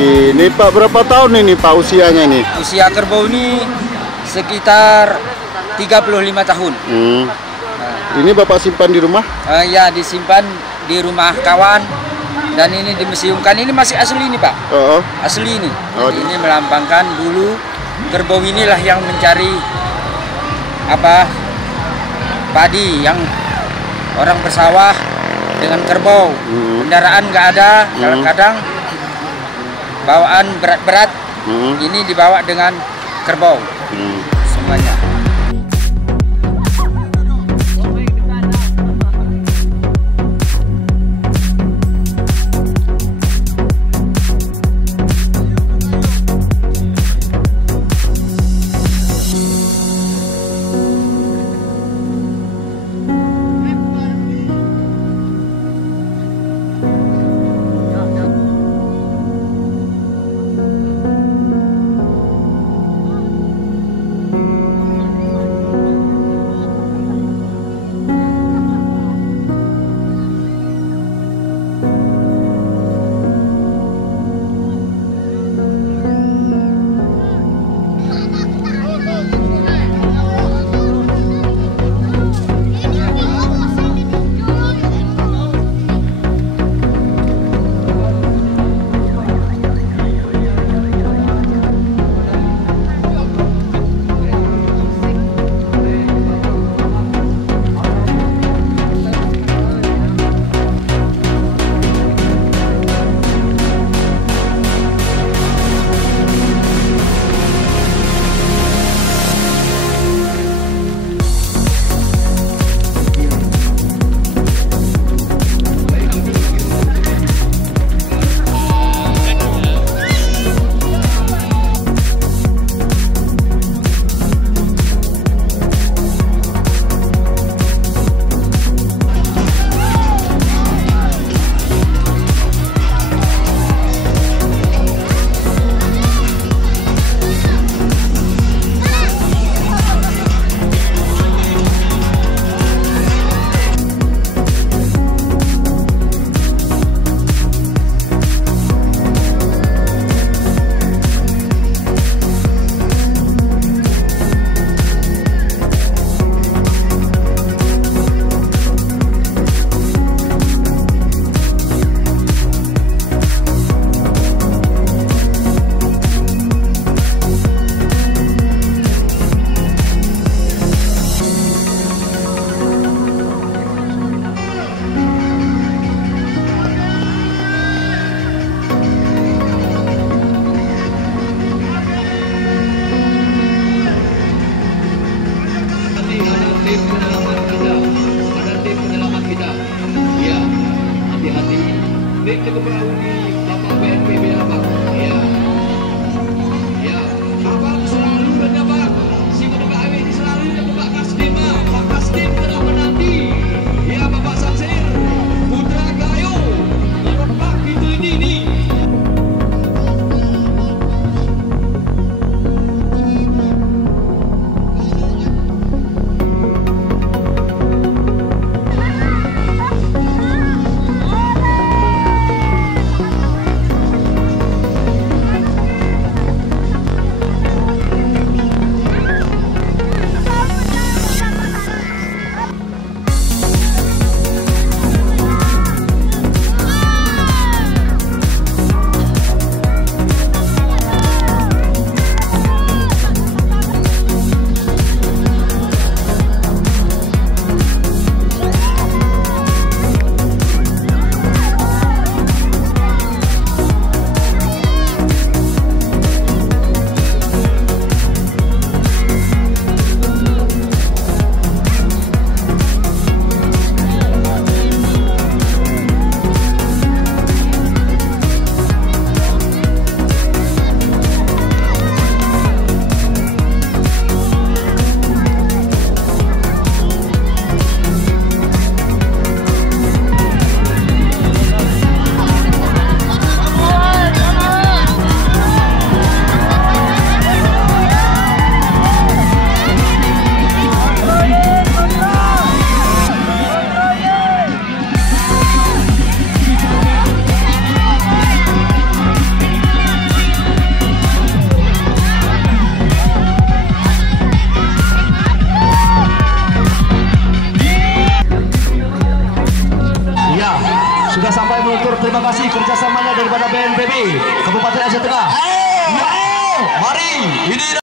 Ini Pak, berapa tahun ini Pak usianya ini? Usia kerbau ini sekitar 35 tahun. Ini Bapak simpan di rumah? Ya, disimpan di rumah kawan. Dan ini dimuseumkan. Ini masih asli ini Pak. Asli ini. Ini melambangkan dulu kerbau inilah yang mencari padi, yang orang bersawah dengan kerbau. Kendaraan nggak ada. Kadang-kadang bawaan berat-berat. Ini dibawa dengan kerbau. Semuanya. Cukup perahu Bapak BNPB Abang. Ya. Ya. Abang selalu mendapat si penegak ini selalu membuka Kasdim, Pak Kasdim telah menanti. Ya Bapak Samsir, Putra Gayo, Pak gitu ini. sudah sampai meluncur. Terima kasih kerjasamanya daripada BNPB Kabupaten Aceh Tengah. Mari, ini